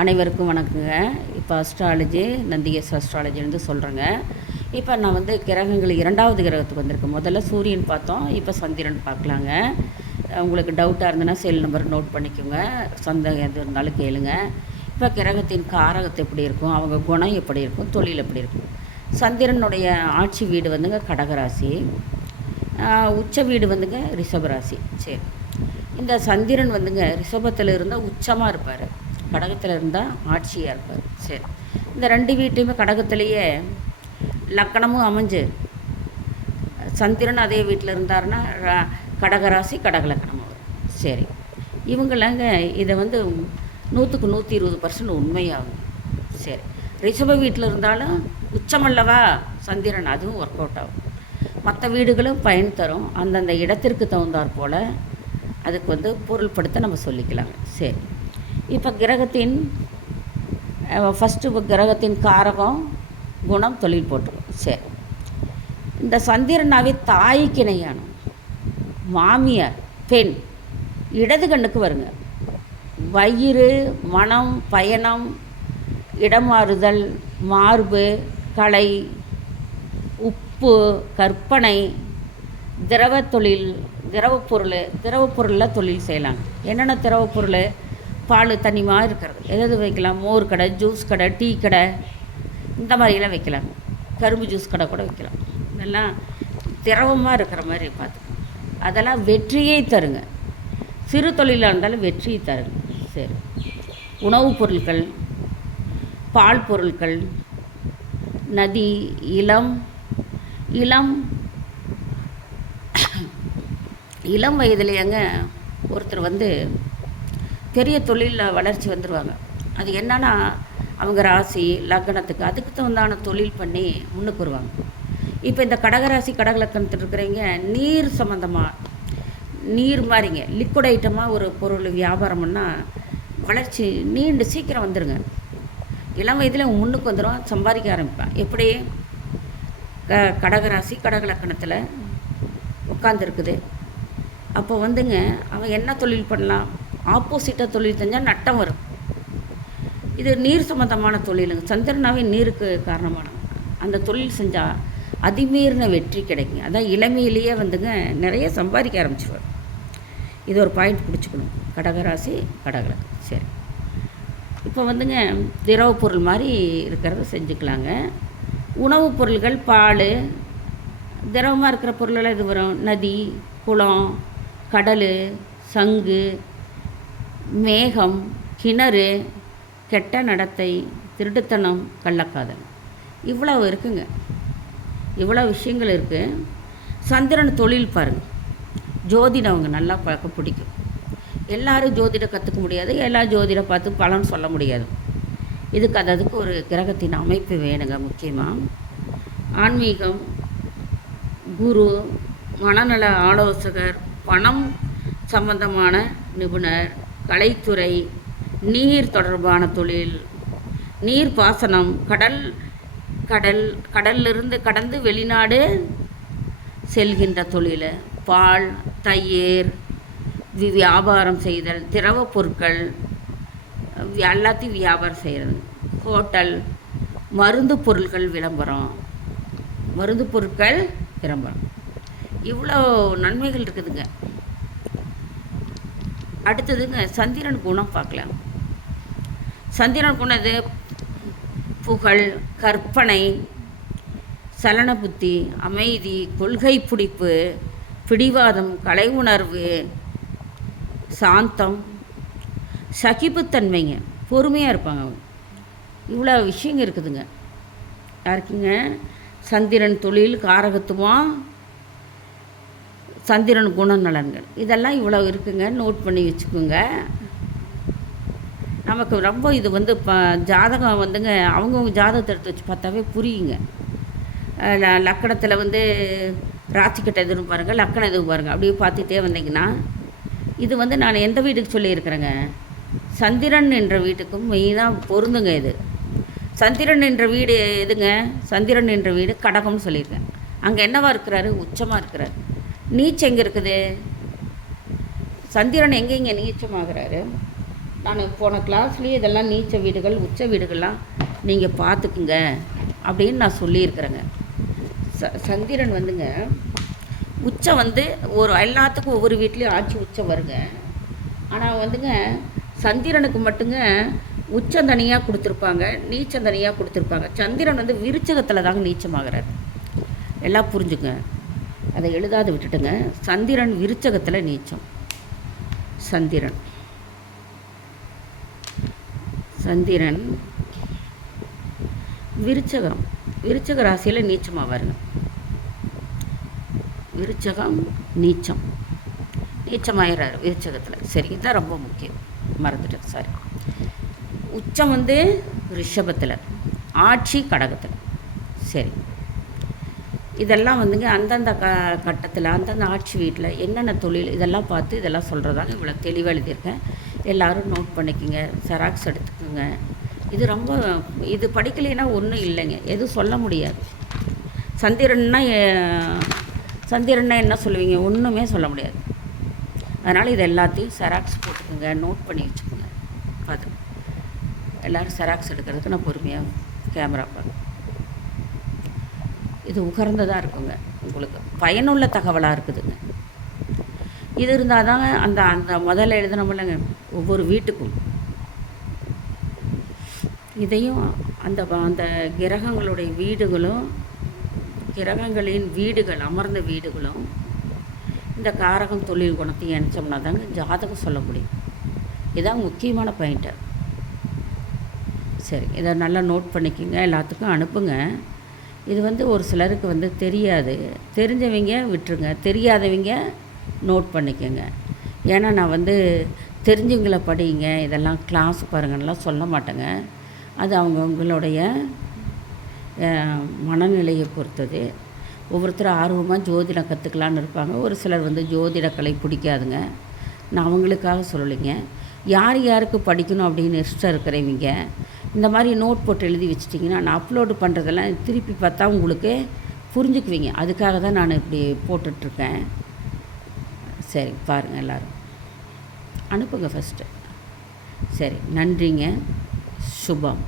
அனைவருக்கும் வணக்கங்க. இப்போ அஸ்ட்ராலஜி நந்திகேஸ் அஸ்ட்ராலஜிலேருந்து சொல்கிறேங்க. இப்போ நான் கிரகங்கள் 2வது கிரகத்துக்கு வந்திருக்கேன். முதல்ல சூரியன் பார்த்தோம், இப்போ சந்திரன் பார்க்கலாங்க. உங்களுக்கு டவுட்டாக இருந்ததுன்னா செல் நம்பர் நோட் பண்ணிக்கோங்க, சந்தேகம் எது இருந்தாலும் கேளுங்க. இப்போ கிரகத்தின் காரகத்தை எப்படி இருக்கும், அவங்க குணம் எப்படி இருக்கும், தொழில் எப்படி இருக்கும். சந்திரனுடைய ஆட்சி வீடு கடகராசி, உச்ச வீடு ரிஷபராசி. சரி, இந்த சந்திரன் ரிஷபத்தில் இருந்தால் உச்சமாக இருப்பார், கடகத்தில் இருந்தால் ஆட்சியாக இருப்பார். சரி, இந்த 2 வீட்டையுமே கடகத்திலேயே லக்கணமும் அமைஞ்சு சந்திரன் அதே வீட்டில் இருந்தாருன்னா கடகராசி கடகலக்கணமாக வரும். சரி, இவங்களாங்க இதை 100க்கு 120% உண்மையாகும். சரி, ரிஷப வீட்டில் இருந்தாலும் உச்சமல்லவா சந்திரன், அதுவும் ஒர்க் அவுட் ஆகும். மற்ற வீடுகளும் பயன் தரும், அந்தந்த இடத்திற்கு தகுந்தாற் போல் அதுக்கு பொருள்படுத்த நம்ம சொல்லிக்கலாங்க. சரி, இப்போ கிரகத்தின் ஃபஸ்ட்டு கிரகத்தின் காரகம் குணம் தொழில் போட்டுரும். சரி, இந்த சந்திரனாவே தாய்க்கு இணையான மாமியார் பெண் இடது கண்ணுக்கு வருங்க. வயிறு, மனம், பயணம், இடமாறுதல், மார்பு, கலை, உப்பு, கற்பனை, திரவ தொழில், திரவப்பொருளில் தொழில் செய்யலாங்க. என்னென்ன திரவப்பொருள்? பால் தண்ணிமாக இருக்கிறது எதாவது வைக்கலாம். மோர் கடை, ஜூஸ் கடை, டீ கடை, இந்த மாதிரிலாம் வைக்கலாங்க. கரும்பு ஜூஸ் கடை கூட வைக்கலாம். இதெல்லாம் திரவமாக இருக்கிற மாதிரி பார்த்துக்கோங்க. அதெல்லாம் வெற்றியை தருங்க. சிறு தொழிலாக இருந்தாலும் வெற்றியை தருங்க. சரி, உணவுப் பொருட்கள், பால் பொருட்கள், நதி, இளம் வயதுலையாங்க ஒருத்தர் பெரிய தொழிலில் வளர்ச்சி வந்துடுவாங்க. அது என்னன்னா அவங்க ராசி லக்னத்துக்கு அதுக்கு தகுந்தான தொழில் பண்ணி முன்னுக்கு வருவாங்க. இப்போ இந்த கடகராசி கடகலக்கணத்தில் இருக்கிறவங்க நீர் சம்மந்தமாக, நீர் மாதிரிங்க லிக்விட் ஐட்டமாக ஒரு பொருள் வியாபாரம் பண்ணால் வளர்ச்சி நீண்டு சீக்கிரம் வந்துடுங்க. இளம் வயதில் முன்னுக்கு வந்துடும், சம்பாதிக்க ஆரம்பிப்பான். எப்படி கடகராசி கடகலக்கணத்தில் உட்காந்துருக்குது. அப்போ அவன் என்ன தொழில் பண்ணலாம்? ஆப்போசிட்டாக தொழில் செஞ்சால் நட்டம் வரும். இது நீர் சம்மந்தமான தொழிலுங்க. சந்திரனாவே நீருக்கு காரணமான அந்த தொழில் செஞ்சால் அதிமீறின வெற்றி கிடைக்குங்க. அதான் இளமையிலேயே நிறைய சம்பாதிக்க ஆரம்பிச்சிடுவார். இது ஒரு பாயிண்ட் பிடிச்சிக்கணும், கடகராசி கடகலக்கணம். சரி, இப்போ திரவ பொருள் மாதிரி இருக்கிறத செஞ்சுக்கலாங்க. உணவுப் பொருள்கள், பால், திரவமாக இருக்கிற பொருளெல்லாம் இது வரும். நதி, குளம், கடல், சங்கு, மேகம், கிணறு, கெட்ட நடத்தை, திருட்டுத்தனம், கள்ளக்காதல், இவ்வளவு இருக்குங்க. இவ்வளோ விஷயங்கள் இருக்குது. சந்திரன் தொழில் பாருங்கள். ஜோதிடம் அவங்க நல்லா பார்க்க பிடிக்கும். எல்லோரும் ஜோதிடம் கற்றுக்க முடியாது, எல்லா ஜோதிடம் பார்த்து பலன் சொல்ல முடியாது. அதுக்கு ஒரு கிரகத்தின் அமைப்பு வேணுங்க. முக்கியமாக ஆன்மீகம், குரு, மனநல ஆலோசகர், பணம் சம்பந்தமான நிபுணர், கலைத்துறை, நீர் தொடர்பான தொழில், நீர் பாசனம், கடல்லிருந்து கடந்து வெளிநாடு செல்கின்ற தொழில், பால், தயிர் வியாபாரம் செய்தல், திரவ பொருட்கள் எல்லாத்தையும் வியாபாரம் செய்கிறது, ஹோட்டல், மருந்து பொருட்கள் விளம்பரம், இவ்வளோ நன்மைகள் இருக்குதுங்க. அடுத்ததுங்க சந்திரன் குணம் பார்க்கலாம். சந்திரன் குணம் இது புகழ், கற்பனை, சலன புத்தி, அமைதி, கொள்கை பிடிப்பு, பிடிவாதம், கலை உணர்வு, சாந்தம், சகிப்புத்தன்மைங்க, பொறுமையாக இருப்பாங்க அவங்க. இவ்வளோ விஷயங்கள் இருக்குதுங்க. யாருக்குங்க? சந்திரன் தொழில் காரகத்துவம், சந்திரன் குணநலன்கள், இதெல்லாம் இவ்வளோ இருக்குங்க. நோட் பண்ணி வச்சுக்கோங்க. நமக்கு ரொம்ப இது ஜாதகம் அவங்கவுங்க ஜாதகத்தை எடுத்து வச்சு பார்த்தாவே புரியுங்க. லக்கணத்தில் ராசிக்கட்டை எதுவும் பாருங்கள், லக்கணம் எதுவும் பாருங்கள், அப்படியே பார்த்துட்டே வந்தீங்கன்னா இது நான் எந்த வீட்டுக்கு சொல்லியிருக்கிறேங்க? சந்திரன் என்ற வீட்டுக்கும் மெயினாக பொருந்துங்க. இது சந்திரன் என்ற வீடு எதுங்க? சந்திரன் என்ற வீடு கடகம்னு சொல்லியிருக்கேன். அங்கே என்னவா இருக்கிறாரு? உச்சமாக இருக்கிறார். நீச்சம் எங்கே இருக்குது? சந்திரன் எங்கே நீச்சமாகிறாரு? நான் போன கிளாஸ்லேயே இதெல்லாம் நீச்ச வீடுகள் உச்ச வீடுகள்லாம் நீங்கள் பார்த்துக்குங்க அப்படின்னு நான் சொல்லியிருக்கிறேங்க. சந்திரன் வந்துங்க உச்சம் வந்து ஒரு எல்லாத்துக்கும் ஒவ்வொரு வீட்லேயும் ஆட்சி உச்சம் வருங்க. ஆனால் வந்துங்க சந்திரனுக்கு மட்டுங்க உச்சம் தனியாக கொடுத்துருப்பாங்க, நீச்சம் தனியாக கொடுத்துருப்பாங்க. சந்திரன் வந்து விருச்சகத்தில் தாங்க நீச்சமாகிறார். எல்லாம் புரிஞ்சுங்க, அதை எழுதாது விட்டுட்டுங்க. சந்திரன் விருச்சகத்தில் நீச்சம். சந்திரன் விருச்சக ராசியில் நீச்சமாக வருங்க. விருச்சகம் நீச்சமாயிறாரு விருச்சகத்தில். சரி, இதுதான் ரொம்ப முக்கியம், மறந்துட்டேன், சாரி. உச்சம் வந்து ரிஷபத்தில், ஆட்சி கடகத்தில். சரி, இதெல்லாம் வந்துங்க அந்தந்த கட்டத்தில் அந்தந்த ஆட்சி வீட்டில் என்னென்ன தொழில் இதெல்லாம் பார்த்து இதெல்லாம் சொல்கிறதாங்க இவ்வளோ தெளிவாக எழுதியிருக்கேன். எல்லோரும் நோட் பண்ணிக்கோங்க, செராக்ஸ் எடுத்துக்கோங்க. இது படிக்கலைன்னா ஒன்றும் இல்லைங்க, எதுவும் சொல்ல முடியாது. சந்திரன்னா என்ன சொல்லுவீங்க? ஒன்றுமே சொல்ல முடியாது. அதனால் இது எல்லாத்தையும் செராக்ஸ் போட்டுக்கோங்க, நோட் பண்ணி வச்சுக்கோங்க. பார்த்து எல்லோரும் செராக்ஸ் எடுக்கிறதுக்கு நான் பொறுமையாக கேமரா பார்க்க. இது உகர்ந்ததாக இருக்குங்க, உங்களுக்கு பயனுள்ள தகவலாக இருக்குதுங்க. இது இருந்தால் தாங்க அந்த அந்த முதல்ல எழுதினோம்லங்க ஒவ்வொரு வீட்டுக்கும் இதையும் அந்த அந்த கிரகங்களுடைய வீடுகளும் கிரகங்களின் வீடுகள் அமர்ந்த வீடுகளும் இந்த காரகம் தொழில் குணத்தையும் இணைச்சோம்னா தாங்க ஜாதகம் சொல்ல முடியும். இதுதான் முக்கியமான பாயிண்ட்டு. சரி, இதை நல்லா நோட் பண்ணிக்கோங்க, எல்லாத்துக்கும் அனுப்புங்க. இது வந்து ஒரு சிலருக்கு வந்து தெரியாது, தெரிஞ்சவங்க விட்டுருங்க, தெரியாதவங்க நோட் பண்ணிக்கோங்க. ஏன்னா நான் வந்து தெரிஞ்சவங்கள படிங்க, இதெல்லாம் கிளாஸ் பாருங்கன்னெலாம் சொல்ல மாட்டேங்க. அது அவங்கவுங்களுடைய மனநிலையை பொறுத்தது. ஒவ்வொருத்தரும் ஆர்வமாக ஜோதிடம் கற்றுக்கலான்னு இருப்பாங்க. ஒரு சிலர் வந்து ஜோதிடக்கலை பிடிக்காதுங்க. நான் அவங்களுக்காக சொல்லலைங்க. யார் யாருக்கு படிக்கணும் அப்படின்னு இஷ்டம் இருக்கிறவங்க இந்த மாதிரி நோட் போட்டு எழுதி வச்சிட்டிங்கன்னா நான் அப்லோடு பண்ணுறதெல்லாம் திருப்பி பார்த்தா உங்களுக்கு புரிஞ்சுக்குவீங்க. அதுக்காக தான் நான் இப்படி போட்டுட்ருக்கேன். சரி, பாருங்கள், எல்லோரும் அனுப்புங்க ஃபஸ்ட்டு. சரி, நன்றிங்க. சுபம்.